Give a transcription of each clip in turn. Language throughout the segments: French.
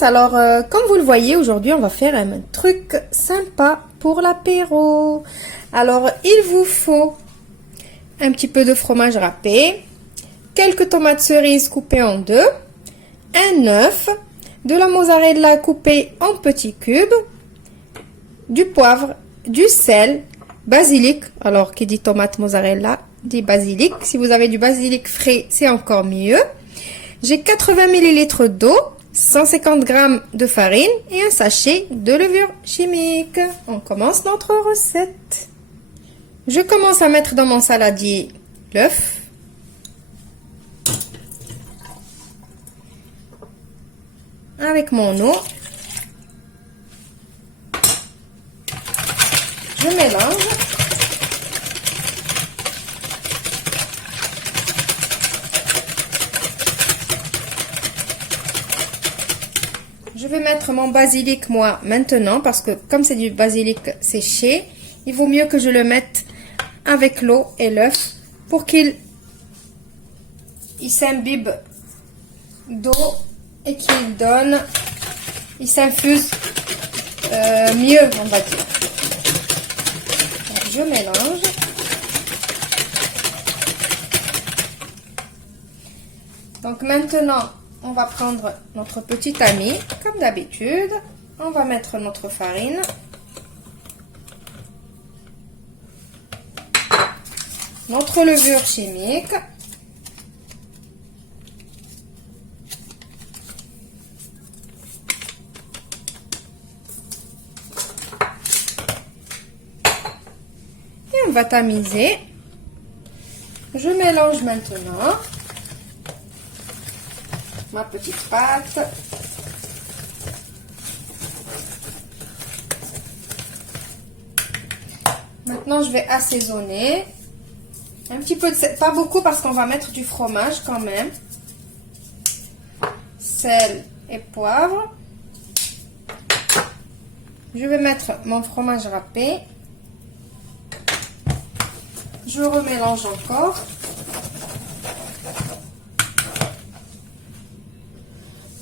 tous, alors comme vous le voyez, aujourd'hui on va faire un truc sympa pour l'apéro. Alors il vous faut un petit peu de fromage râpé, quelques tomates cerises coupées en deux, un œuf, de la mozzarella coupée en petits cubes, du poivre, du sel, basilic, alors qui dit tomate mozzarella dit basilic, si vous avez du basilic frais c'est encore mieux. J'ai 80 ml d'eau, 150 g de farine et un sachet de levure chimique. On commence notre recette. Je commence à mettre dans mon saladier l'œuf. Avec mon eau. Je mélange. Je vais mettre mon basilic moi maintenant parce que comme c'est du basilic séché, il vaut mieux que je le mette avec l'eau et l'œuf pour qu'il s'imbibe d'eau et il s'infuse mieux, on va dire. Donc, je mélange. Donc maintenant, on va prendre notre petit ami, comme d'habitude. On va mettre notre farine. Notre levure chimique. Et on va tamiser. Je mélange maintenant ma petite pâte. Maintenant, je vais assaisonner. Un petit peu de sel, pas beaucoup parce qu'on va mettre du fromage quand même. Sel et poivre. Je vais mettre mon fromage râpé. Je remélange encore.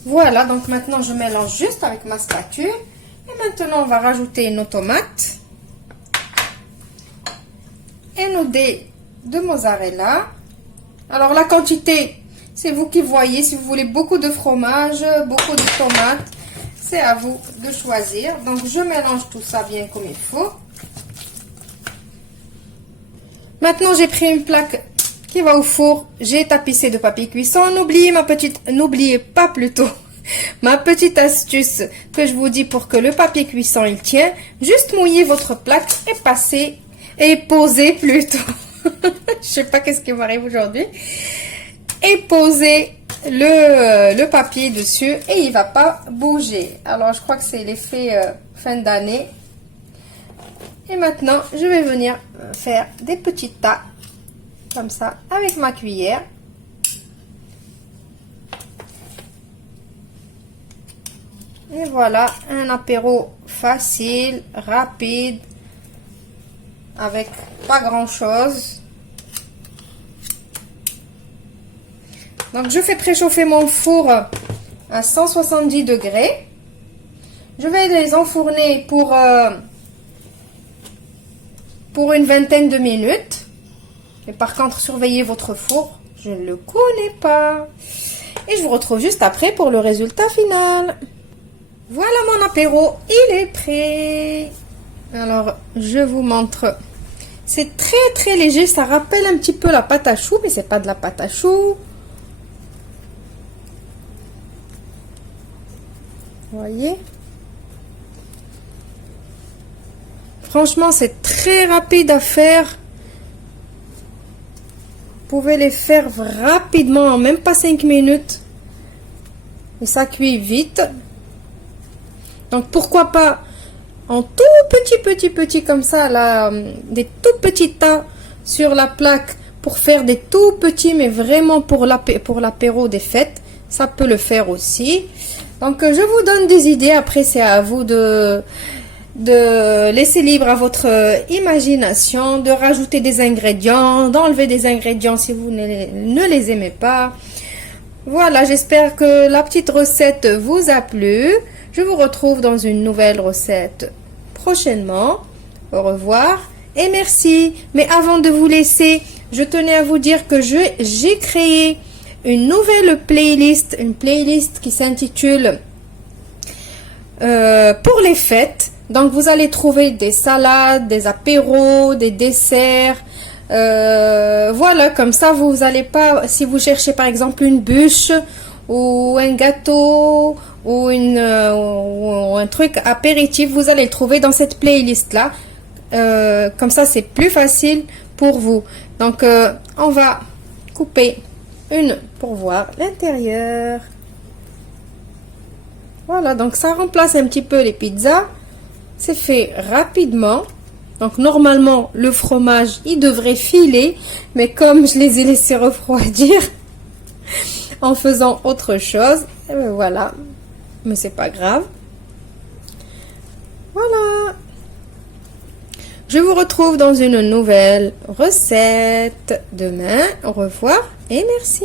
Voilà, donc maintenant je mélange juste avec ma spatule. Et maintenant on va rajouter nos tomates. Et nos dés de mozzarella. Alors la quantité, c'est vous qui voyez. Si vous voulez beaucoup de fromage, beaucoup de tomates, c'est à vous de choisir. Donc je mélange tout ça bien comme il faut. Maintenant j'ai pris une plaque qui va au four. J'ai tapissé de papier cuisson. N'oubliez pas plutôt ma petite astuce que je vous dis pour que le papier cuisson il tient. Juste mouillez votre plaque et posez plutôt. Je sais pas qu'est-ce qui m'arrive aujourd'hui. Et posez le papier dessus et il va pas bouger. Alors je crois que c'est l'effet fin d'année. Et maintenant je vais venir faire des petits tas comme ça avec ma cuillère. Et voilà un apéro facile, rapide, avec pas grand chose. Donc je fais préchauffer mon four à 170 degrés. Je vais les enfourner pour une vingtaine de minutes. Et par contre, surveillez votre four. Je ne le connais pas. Et je vous retrouve juste après pour le résultat final. Voilà mon apéro, il est prêt. Alors, je vous montre. C'est très très léger, ça rappelle un petit peu la pâte à choux, mais c'est pas de la pâte à choux. Vous voyez? Franchement, c'est très rapide à faire. Vous pouvez les faire rapidement, en même pas 5 minutes. Et ça cuit vite. Donc, pourquoi pas en tout petit comme ça, là, des tout petits tas sur la plaque pour faire des tout petits, mais vraiment pour l'apéro des fêtes. Ça peut le faire aussi. Donc, je vous donne des idées. Après, c'est à vous de laisser libre à votre imagination, de rajouter des ingrédients, d'enlever des ingrédients si vous ne les aimez pas. Voilà, j'espère que la petite recette vous a plu. Je vous retrouve dans une nouvelle recette prochainement. Au revoir et merci. Mais avant de vous laisser, je tenais à vous dire que j'ai créé une nouvelle playlist, une playlist qui s'intitule pour les fêtes. Donc vous allez trouver des salades, des apéros, des desserts. Voilà, comme ça vous allez pas, si vous cherchez par exemple une bûche ou un gâteau ou un truc apéritif, vous allez le trouver dans cette playlist là. Comme ça c'est plus facile pour vous. Donc on va couper une pour voir l'intérieur. Voilà, donc ça remplace un petit peu les pizzas. C'est fait rapidement. Donc normalement le fromage il devrait filer, mais comme je les ai laissés refroidir en faisant autre chose, et ben voilà, mais c'est pas grave. Voilà, je vous retrouve dans une nouvelle recette demain. Au revoir et merci.